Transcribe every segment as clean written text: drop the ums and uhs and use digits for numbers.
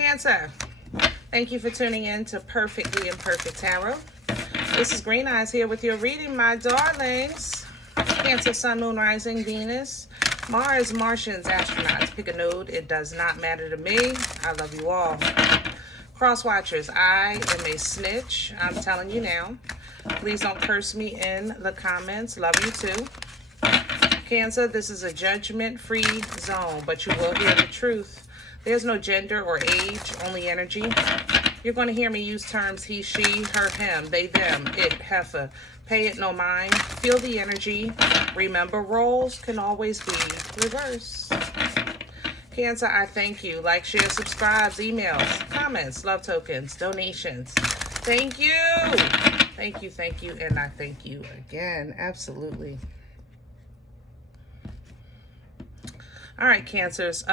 Cancer, thank you for tuning in to Perfectly Imperfect Tarot. This is Green Eyes here with your reading, my darlings. Cancer, Sun, Moon, Rising, Venus, Mars, Martians, astronauts. Pick a node. It does not matter to me. I love you all. Cross watchers, I am a snitch. I'm telling you now. Please don't curse me in the comments. Love you too. Cancer, this is a judgment-free zone, but you will hear the truth. There's no gender or age, only energy. You're going to hear me use terms he, she, her, him, they, them, it, heifer. Pay it no mind. Feel the energy. Remember, roles can always be reversed. Cancer, I thank you. Like, share, subscribe, emails, comments, love tokens, donations. Thank you. Thank you, thank you, and I thank you again. Absolutely. All right, Cancers.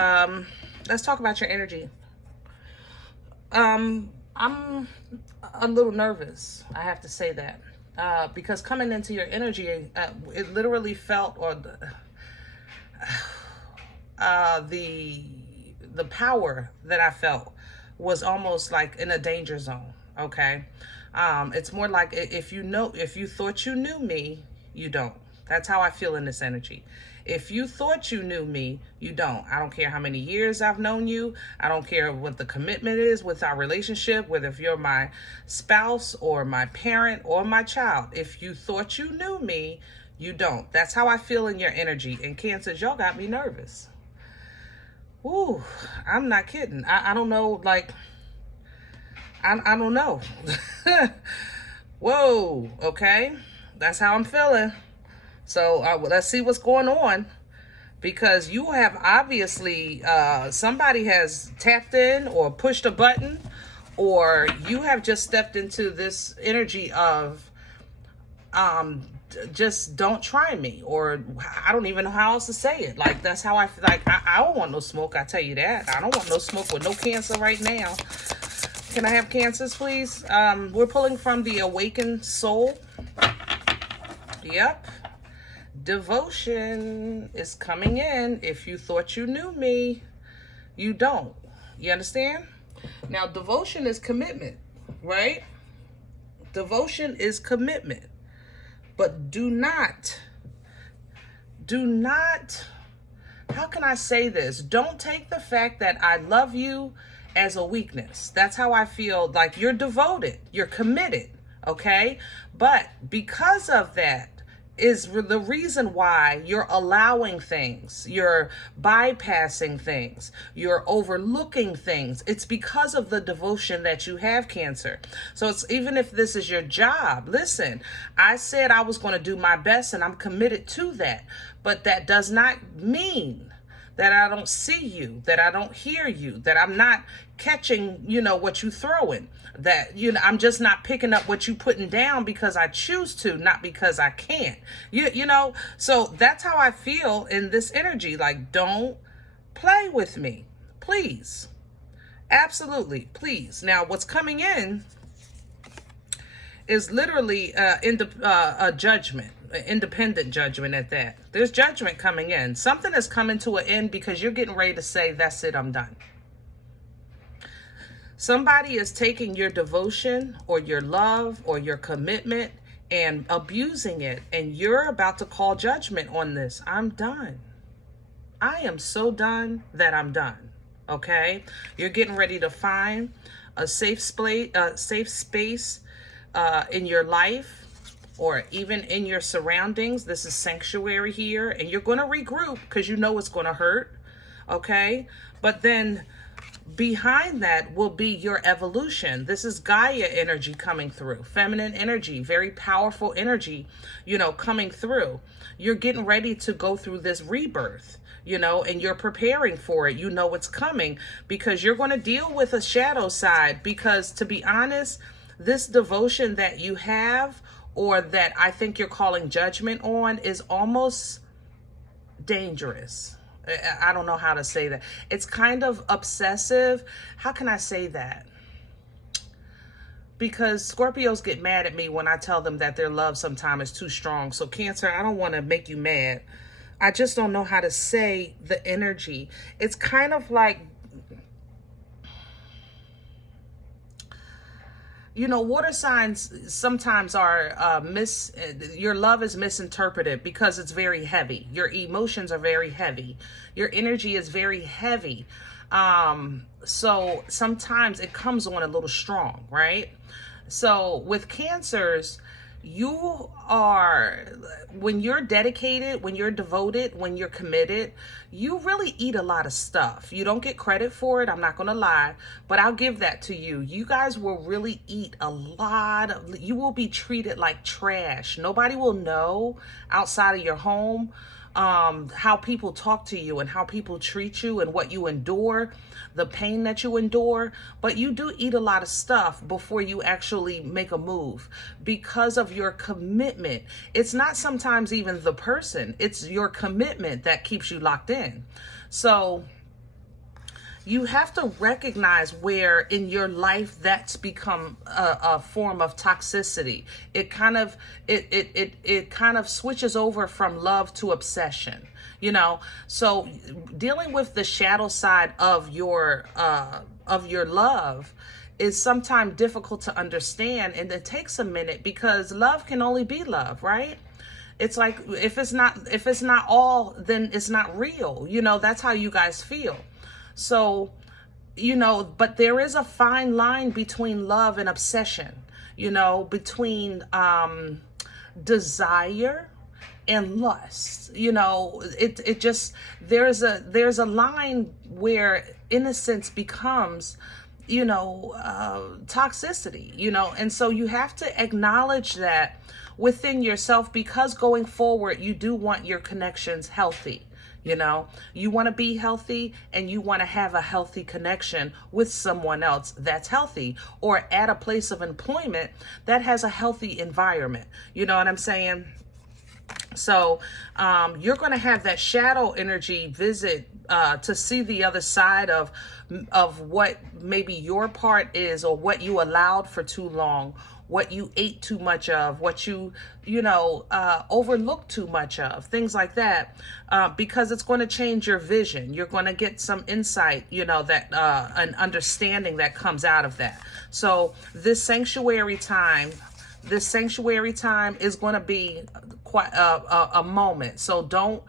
Let's talk about your energy. I'm a little nervous. I have to say that. Because coming into your energy, it literally felt, or the power that I felt was almost like in a danger zone. Okay, it's more like if you thought you knew me, you don't. That's how I feel in this energy. If you thought you knew me, you don't. I don't care how many years I've known you. I don't care what the commitment is with our relationship, whether if you're my spouse or my parent or my child. If you thought you knew me, you don't. That's how I feel in your energy. And Cancers, y'all got me nervous. Ooh, I'm not kidding. I don't know, like, I don't know. Whoa, okay. That's how I'm feeling. So let's see what's going on, because you have obviously, somebody has tapped in or pushed a button, or you have just stepped into this energy of just don't try me, or I don't even know how else to say it. Like, that's how I feel. Like, I don't want no smoke, I tell you that. I don't want no smoke with no Cancer right now. Can I have Cancers, please? We're pulling from the Awakened Soul. Yep. Devotion is coming in. If you thought you knew me, you don't. You understand? Now, devotion is commitment, right? Devotion is commitment. But do not, how can I say this? Don't take the fact that I love you as a weakness. That's how I feel. Like, you're devoted, you're committed, okay? But because of that, is the reason why you're allowing things, you're bypassing things, you're overlooking things. It's because of the devotion that you have, Cancer. So it's, even if this is your job, listen, I said I was going to do my best and I'm committed to that. But that does not mean that I don't see you, that I don't hear you, that I'm not catching, what you throwing, that, I'm just not picking up what you putting down because I choose to, not because I can't, so that's how I feel in this energy. Like, don't play with me, please. Absolutely, please. Now, what's coming in is literally a judgment. Independent judgment at that. There's judgment coming in. Something is coming to an end because you're getting ready to say, that's it, I'm done. Somebody is taking your devotion or your love or your commitment and abusing it, and you're about to call judgment on this. I'm done. I am so done that I'm done. Okay? You're getting ready to find a safe space in your life, or even in your surroundings. This is sanctuary here, and you're going to regroup because you know it's going to hurt, okay? But then behind that will be your evolution. This is Gaia energy coming through, feminine energy, very powerful energy, coming through. You're getting ready to go through this rebirth, and you're preparing for it. It's coming because you're going to deal with a shadow side, because, to be honest, this devotion that you have, or that I think you're calling judgment on, is almost dangerous. I don't know how to say that. It's kind of obsessive. How can I say that? Because Scorpios get mad at me when I tell them that their love sometimes is too strong. So Cancer, I don't want to make you mad. I just don't know how to say the energy. It's kind of like, you know, water signs sometimes are your love is misinterpreted because it's very heavy. Your emotions are very heavy. Your energy is very heavy. So sometimes it comes on a little strong, right? So with Cancers, when you're dedicated, when you're devoted, when you're committed, you really eat a lot of stuff. You don't get credit for it, I'm not gonna lie, but I'll give that to you. You guys will really eat a lot of, you will be treated like trash. Nobody will know outside of your home how people talk to you and how people treat you and what you endure, the pain that you endure. But you do eat a lot of stuff before you actually make a move because of your commitment. It's not sometimes even the person, it's your commitment that keeps you locked in. So you have to recognize where in your life that's become a form of toxicity. It kind of switches over from love to obsession, you know. So dealing with the shadow side of your love is sometimes difficult to understand, and it takes a minute because love can only be love, right? It's like if it's not all, then it's not real. You know, that's how you guys feel. So, you know, but there is a fine line between love and obsession, you know, between desire and lust. You know, it just, there's a line where innocence becomes, you know, toxicity, you know. And so you have to acknowledge that within yourself, because going forward, you do want your connections healthy. You know, you want to be healthy and you want to have a healthy connection with someone else that's healthy, or at a place of employment that has a healthy environment. You know what I'm saying? So you're going to have that shadow energy visit to see the other side of what maybe your part is, or what you allowed for too long, what you ate too much of, what you overlooked too much of, things like that, because it's going to change your vision. You're going to get some insight, you know, that an understanding that comes out of that. So this sanctuary time is going to be quite a moment. So don't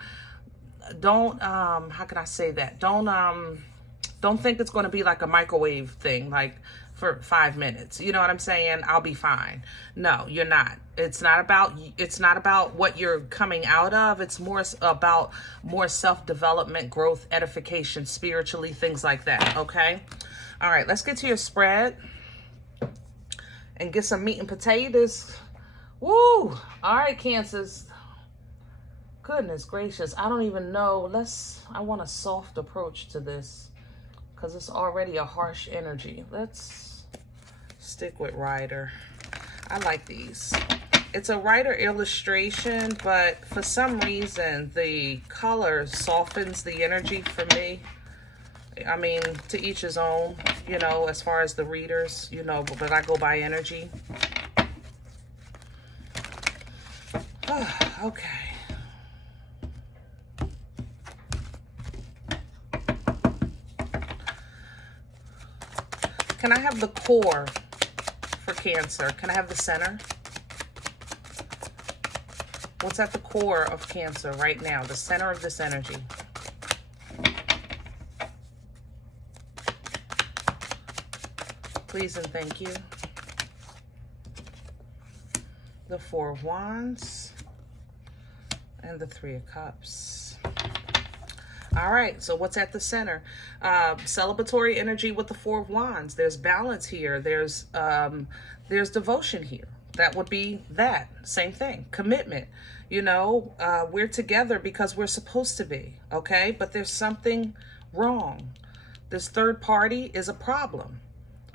how can I say that? Don't think it's going to be like a microwave thing, like for 5 minutes. You know what I'm saying? I'll be fine. No, you're not. It's not about what you're coming out of. It's more about more self-development, growth, edification, spiritually, things like that. Okay? All right, let's get to your spread and get some meat and potatoes. Woo! All right, Cancers. Goodness gracious. I don't even know. I want a soft approach to this because it's already a harsh energy. Let's stick with Rider. I like these. It's a Rider illustration, but for some reason the color softens the energy for me. I mean, to each his own, you know, as far as the readers, you know, but I go by energy. Okay. Can I have the core for Cancer? Can I have the center? What's at the core of Cancer right now? The center of this energy. Please and thank you. The Four of Wands and the Three of Cups. All right, so what's at the center? Celebratory energy with the Four of Wands. There's balance here. There's devotion here. That would be that. Same thing. Commitment. You know, we're together because we're supposed to be, okay? But there's something wrong. This third party is a problem,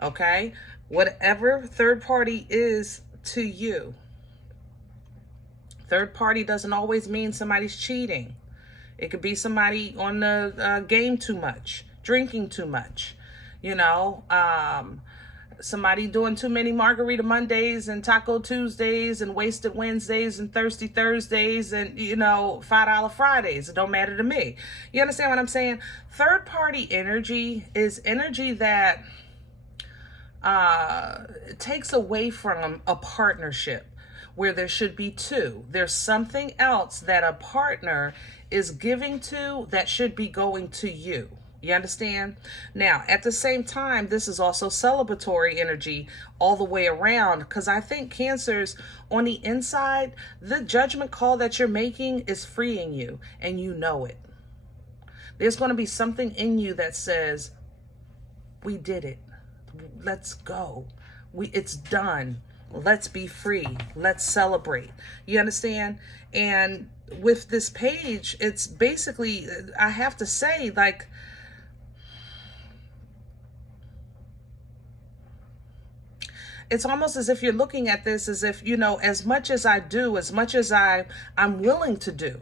okay? Whatever third party is to you. Third party doesn't always mean somebody's cheating. It could be somebody on the game too much, drinking too much, you know, somebody doing too many Margarita Mondays and Taco Tuesdays and Wasted Wednesdays and Thirsty Thursdays and, you know, $5 Fridays. It don't matter to me. You understand what I'm saying? Third party energy is energy that takes away from a partnership where there should be two. There's something else that a partner is giving to that should be going to you. You understand? Now, at the same time, this is also celebratory energy all the way around, because I think Cancers, on the inside, the judgment call that you're making is freeing you, and you know it. There's going to be something in you that says, we did it. Let's go. It's done. Let's be free. Let's celebrate. You understand? And with this page, it's basically, I have to say, like, it's almost as if you're looking at this as if, you know, as much as I do, as much as I'm willing to do.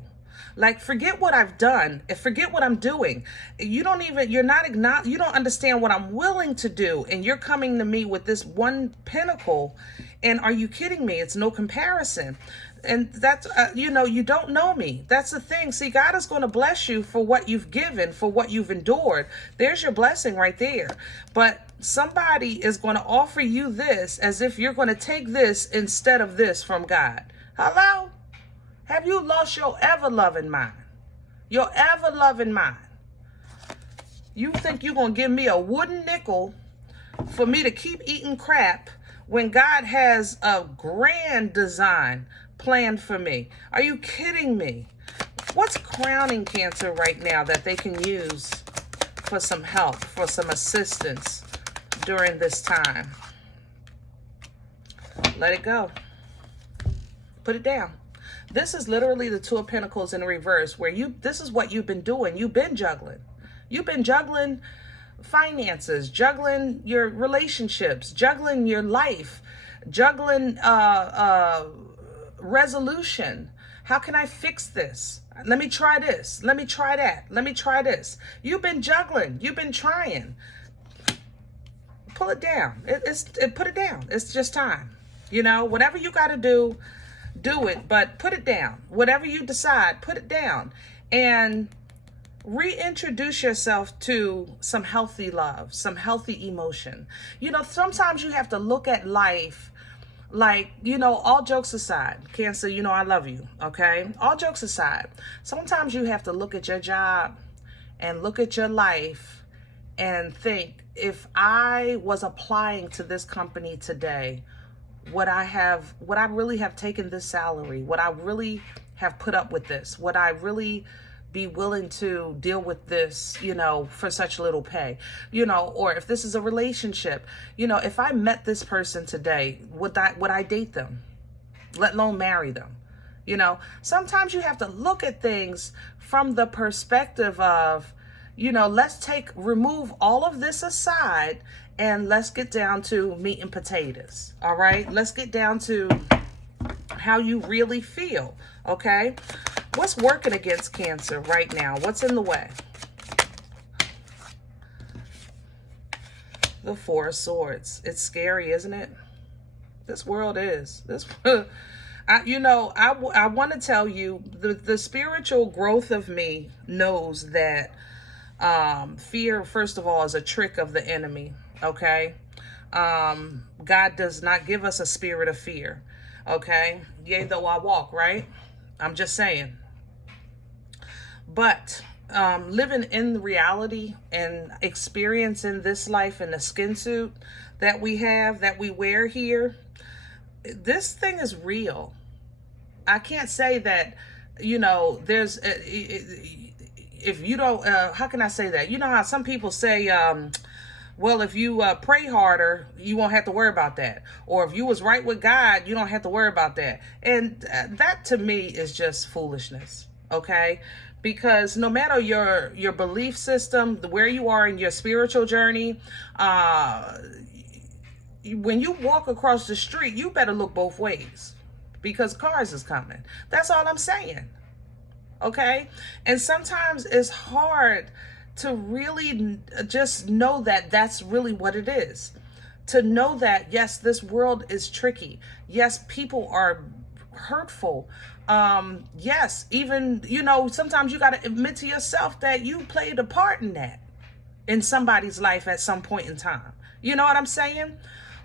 Like, forget what I've done and forget what I'm doing. You don't understand what I'm willing to do. And you're coming to me with this one pinnacle. And are you kidding me? It's no comparison. And that's, you don't know me. That's the thing. See, God is going to bless you for what you've given, for what you've endured. There's your blessing right there. But somebody is going to offer you this as if you're going to take this instead of this from God. Hello? Have you lost your ever-loving mind? Your ever-loving mind. You think you're going to give me a wooden nickel for me to keep eating crap when God has a grand design planned for me? Are you kidding me? What's crowning Cancer right now that they can use for some help, for some assistance during this time? Let it go. Put it down. This is literally the Two of Pentacles in reverse, where this is what you've been doing. You've been juggling. You've been juggling finances, juggling your relationships, juggling your life, juggling resolution. How can I fix this? Let me try this. Let me try that. Let me try this. You've been juggling. You've been trying. Pull it down. Put it down. It's just time. Whatever you got to do it, but put it down. Whatever you decide, put it down. And reintroduce yourself to some healthy love, some healthy emotion. Sometimes you have to look at life like, all jokes aside, Cancer, I love you, okay? All jokes aside, sometimes you have to look at your job and look at your life and think, if I was applying to this company today, would I really have taken this salary? Would I really have put up with this? Would I really be willing to deal with this, for such little pay? Or if this is a relationship, if I met this person today, would I date them, let alone marry them? Sometimes you have to look at things from the perspective of, let's remove all of this aside and let's get down to meat and potatoes. All right. Let's get down to how you really feel. Okay. What's working against Cancer right now? What's in the way? The Four of Swords. It's scary, isn't it? This world is. I want to tell you, the spiritual growth of me knows that fear, first of all, is a trick of the enemy. Okay. God does not give us a spirit of fear. Okay. Yea, though I walk, right? I'm just saying. But living in reality and experiencing this life in the skin suit that we wear here, this thing is real. I can't say that, there's, if you don't, how can I say that? You know how some people say, well, if you pray harder, you won't have to worry about that. Or if you was right with God, you don't have to worry about that. And that to me is just foolishness. Okay. Because no matter your belief system, where you are in your spiritual journey, when you walk across the street, you better look both ways because cars is coming. That's all I'm saying. Okay. And sometimes it's hard to really just know that that's really what it is. To know that, yes, this world is tricky. Yes, people are hurtful. Yes, even, sometimes you got to admit to yourself that you played a part in that, in somebody's life at some point in time. You know what I'm saying?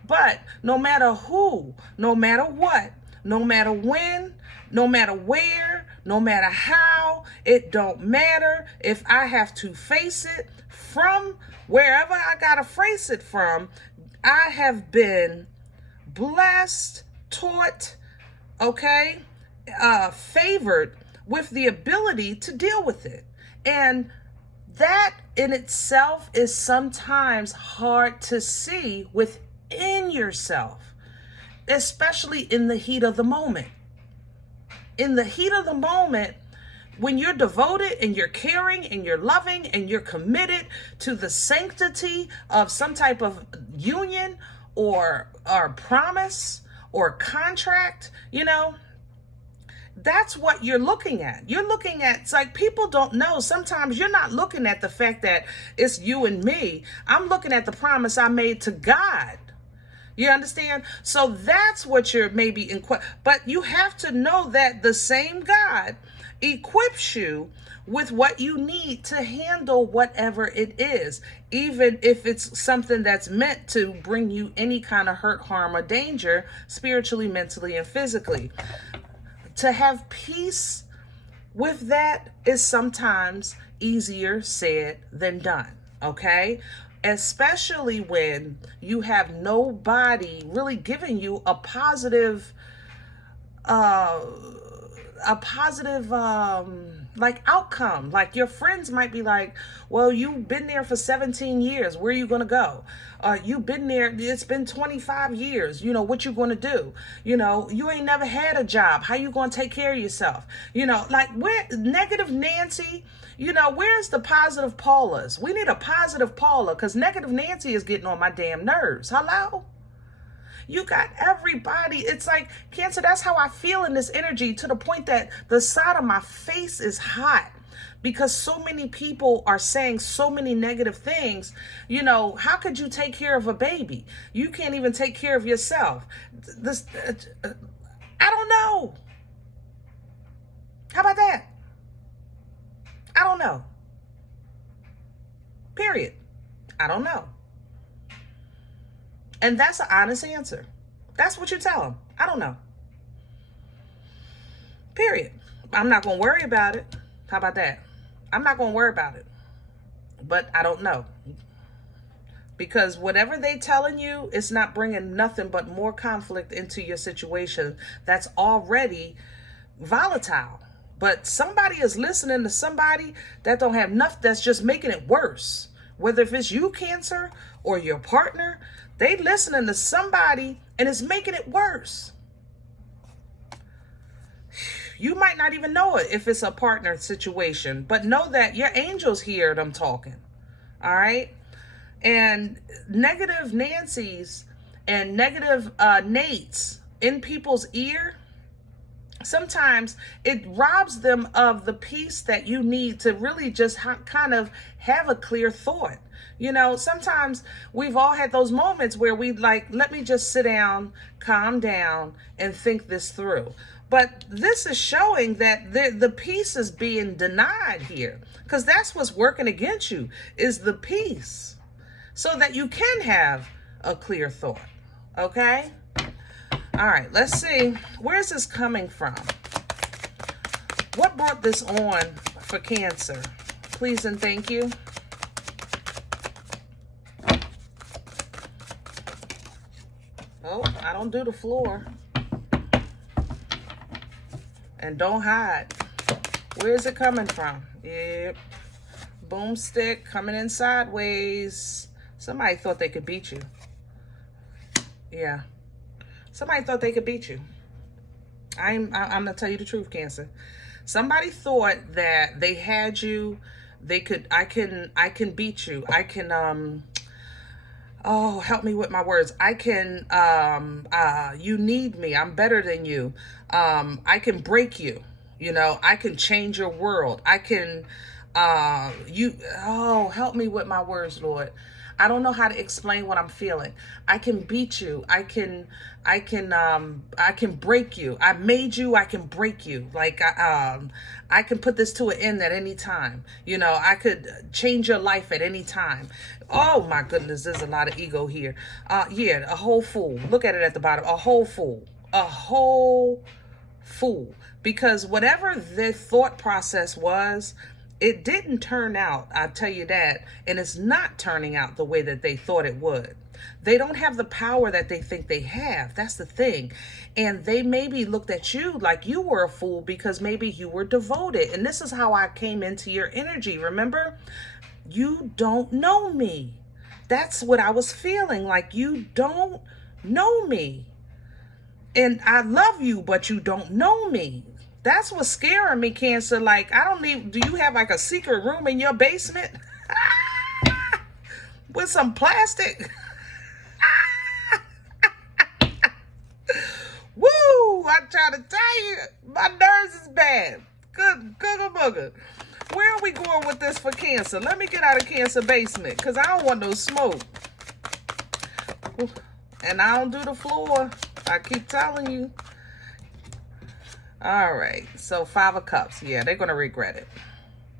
But no matter who, no matter what, no matter when, no matter where, no matter how, it don't matter. If I have to face it from wherever I gotta face it from, I have been blessed, taught, okay, favored with the ability to deal with it. And that in itself is sometimes hard to see within yourself, especially in the heat of the moment. In the heat of the moment, when you're devoted and you're caring and you're loving and you're committed to the sanctity of some type of union or promise or contract, you know, that's what you're looking at. You're looking at, it's like people don't know. Sometimes you're not looking at the fact that it's you and me. I'm looking at the promise I made to God. You understand? So that's what you're maybe in, but you have to know that the same God equips you with what you need to handle whatever it is, even if it's something that's meant to bring you any kind of hurt, harm, or danger, spiritually, mentally, and physically. To have peace with that is sometimes easier said than done, okay? Especially when you have nobody really giving you a positive like outcome. Like your friends might be like, well, you've been there for 17 years. Where are you going to go? You've been there. It's been 25 years. You know, what you going to do? You know, you ain't never had a job. How you going to take care of yourself? You know, like where negative Nancy, you know, where's the positive Paulas? We need a positive Paula because negative Nancy is getting on my damn nerves. Hello? You got everybody. It's like, Cancer, that's how I feel in this energy, to the point that the side of my face is hot because so many people are saying so many negative things. You know, how could you take care of a baby? You can't even take care of yourself. I don't know. How about that? I don't know. Period. I don't know. And that's an honest answer. That's what you tell them. I don't know. Period. I'm not going to worry about it. How about that? I'm not going to worry about it. But I don't know. Because whatever they telling you, it's not bringing nothing but more conflict into your situation that's already volatile. But somebody is listening to somebody that don't have enough, that's just making it worse. Whether if it's you, Cancer, or your partner, they listening to somebody and it's making it worse. You might not even know it if it's a partner situation, but know that your angels hear them talking. All right? And negative Nancy's and negative Nates in people's ear, sometimes it robs them of the peace that you need to really just kind of have a clear thought. You know, sometimes we've all had those moments where we like, let me just sit down, calm down, and think this through. But this is showing that the peace is being denied here, because that's what's working against you, is the peace, so that you can have a clear thought. Okay? All right, let's see. Where's this coming from? What brought this on for Cancer? Please and thank you. Oh, I don't do the floor. And don't hide. Where is it coming from? Yep. Boomstick coming in sideways. Somebody thought they could beat you. Yeah. Somebody thought they could beat you. I'm gonna tell you the truth, Cancer. Somebody thought that they had you. They could. I can beat you. I can. Oh, help me with my words. I can. You need me. I'm better than you. I can break you. You know. I can change your world. I can. Oh, help me with my words, Lord. I don't know how to explain what I'm feeling. I can beat you. I can break you. I made you, I can break you. Like, I can put this to an end at any time. You know, I could change your life at any time. Oh my goodness, there's a lot of ego here. Yeah, a whole fool. Look at it at the bottom. A whole fool. A whole fool. Because whatever their thought process was, it didn't turn out, I'll tell you that, and it's not turning out the way that they thought it would. They don't have the power that they think they have. That's the thing. And they maybe looked at you like you were a fool because maybe you were devoted. And this is how I came into your energy. Remember? You don't know me. That's what I was feeling, like you don't know me. And I love you, but you don't know me. That's what's scaring me, Cancer. Like, I don't need, do you have like a secret room in your basement? With some plastic? Woo! I try to tell you, my nerves is bad. Good booger. Where are we going with this for Cancer? Let me get out of Cancer basement, because I don't want no smoke. And I don't do the floor. I keep telling you. All right, so 5 of Cups. Yeah, they're going to regret it.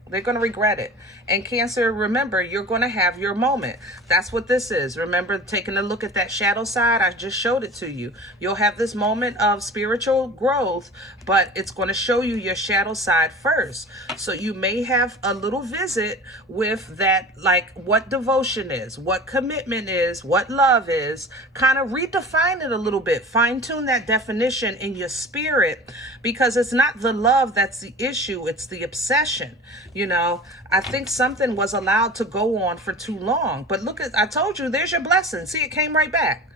They're going to regret it. And Cancer, remember, you're going to have your moment. That's what this is. Remember, taking a look at that shadow side, I just showed it to you. You'll have this moment of spiritual growth, but it's going to show you your shadow side first. So you may have a little visit with that, like what devotion is, what commitment is, what love is. Kind of redefine it a little bit. Fine-tune that definition in your spirit, because it's not the love that's the issue. It's the obsession. You know, I think something was allowed to go on for too long. But look at, I told you, there's your blessing. See, it came right back.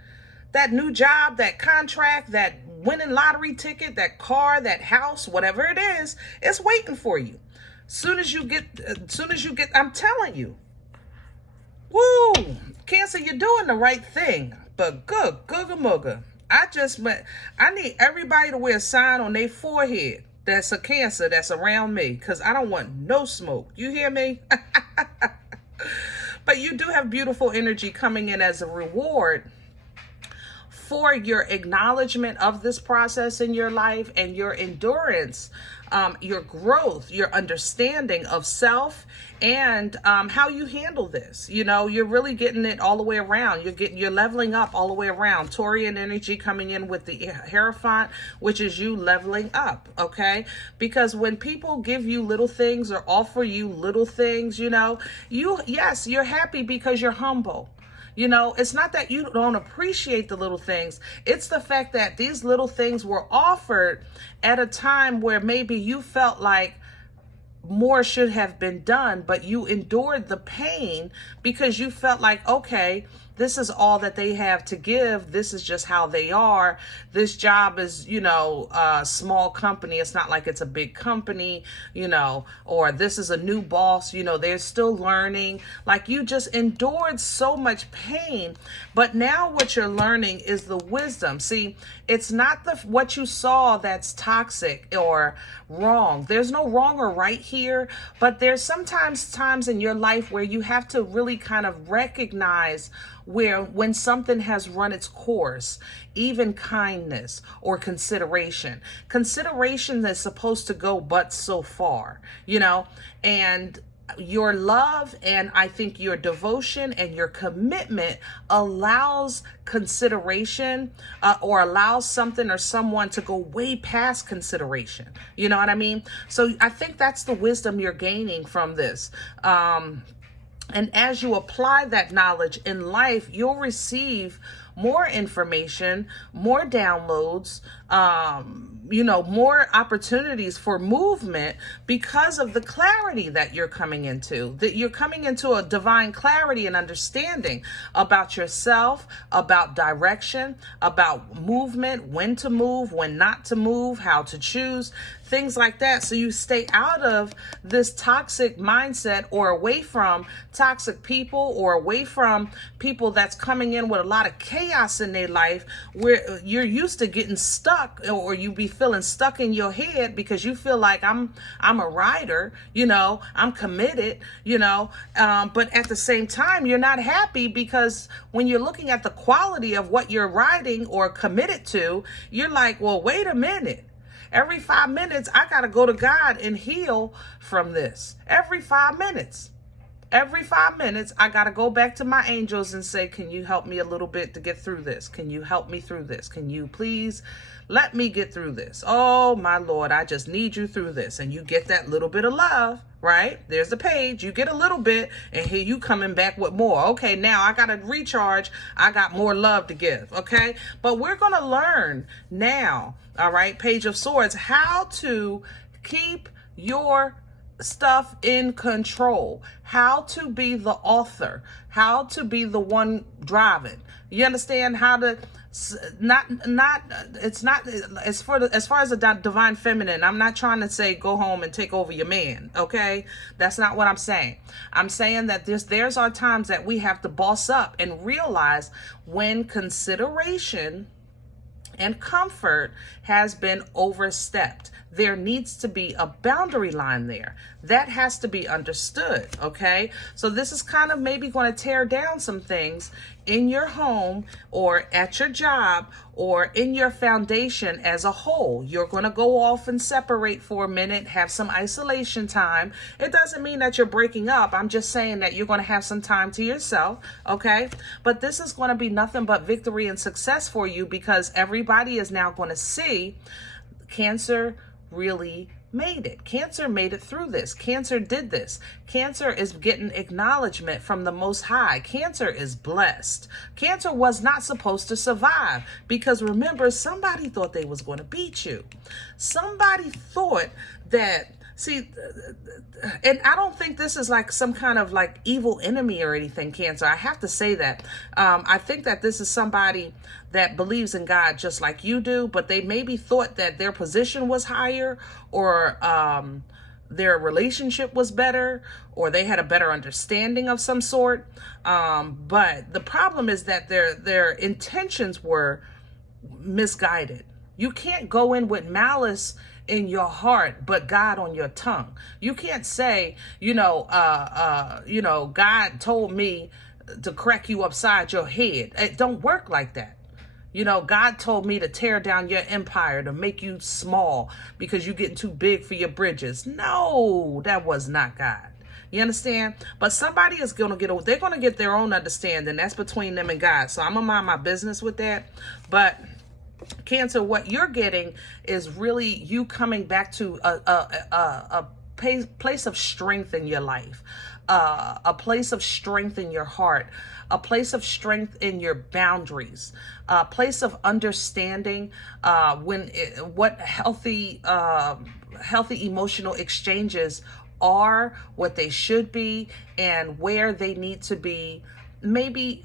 That new job, that contract, that winning lottery ticket, that car, that house, whatever it is, it's waiting for you. Soon as you get, I'm telling you. Woo! Cancer, you're doing the right thing. But good, googa-mooga. I need everybody to wear a sign on their forehead. That's a Cancer that's around me, because I don't want no smoke. You hear me? But you do have beautiful energy coming in as a reward for your acknowledgement of this process in your life and your endurance, your growth, your understanding of self, and how you handle this. You know, you're really getting it all the way around. You're leveling up all the way around. Taurian energy coming in with the Hierophant, which is you leveling up, okay? Because when people give you little things or offer you little things, you know, yes, you're happy because you're humble. You know, it's not that you don't appreciate the little things. It's the fact that these little things were offered at a time where maybe you felt like more should have been done, but you endured the pain because you felt like, okay, this is all that they have to give. This is just how they are. This job is, you know, a small company. It's not like it's a big company, you know, or this is a new boss, you know, they're still learning. Like, you just endured so much pain. But now what you're learning is the wisdom. See, it's not what you saw that's toxic or wrong. There's no wrong or right here, but there's sometimes times in your life where you have to really kind of recognize when something has run its course, even kindness or consideration. Consideration is supposed to go but so far, you know, and your love and I think your devotion and your commitment allows consideration or allows something or someone to go way past consideration. You know what I mean? So I think that's the wisdom you're gaining from this. And as you apply that knowledge in life, you'll receive more information, more downloads, you know, more opportunities for movement because of the clarity that you're coming into. That you're coming into a divine clarity and understanding about yourself, about direction, about movement, when to move, when not to move, how to choose. things like that. So you stay out of this toxic mindset, or away from toxic people, or away from people that's coming in with a lot of chaos in their life, where you're used to getting stuck, or you be feeling stuck in your head because you feel like I'm a rider, I'm committed, but at the same time, you're not happy, because when you're looking at the quality of what you're riding or committed to, you're like, well, wait a minute. Every 5 minutes, I got to go to God and heal from this. Every 5 minutes. Every 5 minutes, I got to go back to my angels and say, can you help me a little bit to get through this? Can you help me through this? Can you please let me get through this? Oh, my Lord, I just need you through this. And you get that little bit of love, right? There's the page. You get a little bit, and here you coming back with more. Okay, now I got to recharge. I got more love to give, okay? But we're going to learn now, all right, Page of Swords, how to keep your stuff in control, how to be the author, how to be the one driving. You understand? How to it's not as far as the divine feminine. I'm not trying to say go home and take over your man, okay? That's not what I'm saying. I'm saying that there's our times that we have to boss up and realize when consideration and comfort has been overstepped. There needs to be a boundary line there. That has to be understood, okay? So this is kind of maybe going to tear down some things in your home, or at your job, or in your foundation as a whole. You're going to go off and separate for a minute, have some isolation time. It doesn't mean that you're breaking up. I'm just saying that you're going to have some time to yourself, okay? But this is going to be nothing but victory and success for you, because everybody is now going to see Cancer really made it. Cancer made it through this. Cancer did this. Cancer is getting acknowledgement from the Most High. Cancer is blessed. Cancer was not supposed to survive, because remember, somebody thought they was going to beat you. Somebody thought that, see, and I don't think this is like some kind of like evil enemy or anything, Cancer. I have to say that. I think that this is somebody that believes in God just like you do, but they maybe thought that their position was higher, or their relationship was better, or they had a better understanding of some sort. But the problem is that their intentions were misguided. You can't go in with malice in your heart, but God on your tongue. You can't say, God told me to crack you upside your head. It don't work like that. God told me to tear down your empire, to make you small because you're getting too big for your bridges. No, that was not God. You understand? But somebody is going to they're going to get their own understanding. That's between them and God. So I'm going to mind my business with that. But Cancer, what you're getting is really you coming back to a place of strength in your life, a place of strength in your heart, a place of strength in your boundaries, a place of understanding what healthy emotional exchanges are, what they should be, and where they need to be maybe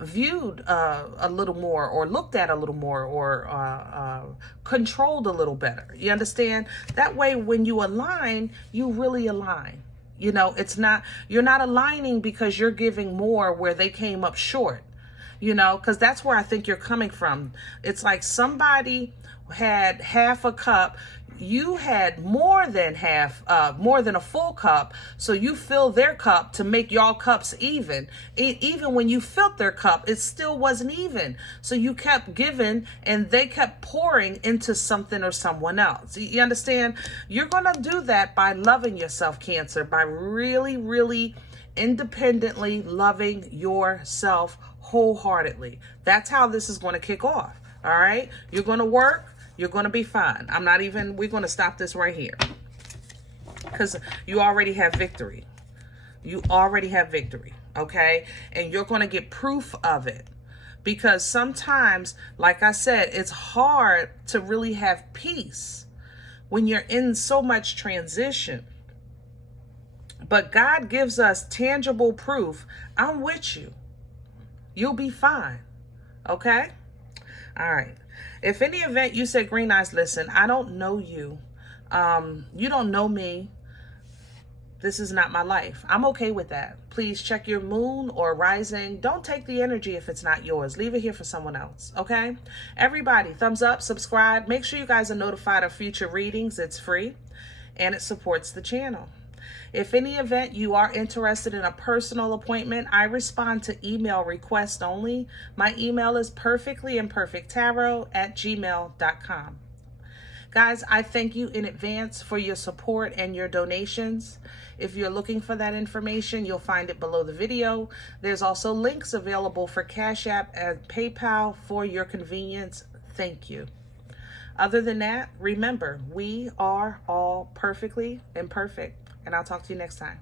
viewed a little more, or looked at a little more, or controlled a little better. You understand? That way, when you align, you really align. You're not aligning because you're giving more where they came up short, because that's where I think you're coming from. It's like somebody had half a cup. You had more than a full cup, so you fill their cup to make y'all cups even. Even when you filled their cup, it still wasn't even. So you kept giving, and they kept pouring into something or someone else. You understand? You're going to do that by loving yourself, Cancer, by really, really independently loving yourself wholeheartedly. That's how this is going to kick off. All right? You're going to work. You're going to be fine. We're going to stop this right here, because you already have victory. You already have victory, okay? And you're going to get proof of it, because sometimes, like I said, it's hard to really have peace when you're in so much transition. But God gives us tangible proof. I'm with you. You'll be fine, okay? All right. If any event you said, Green Eyes, listen, I don't know you. You don't know me. This is not my life. I'm okay with that. Please check your moon or rising. Don't take the energy if it's not yours. Leave it here for someone else, okay? Everybody, thumbs up, subscribe. Make sure you guys are notified of future readings. It's free, and it supports the channel. If any event you are interested in a personal appointment, I respond to email request only. My email is perfectlyimperfecttarot@gmail.com. Guys, I thank you in advance for your support and your donations. If you're looking for that information, you'll find it below the video. There's also links available for Cash App and PayPal for your convenience. Thank you. Other than that, remember, we are all perfectly imperfect, and I'll talk to you next time.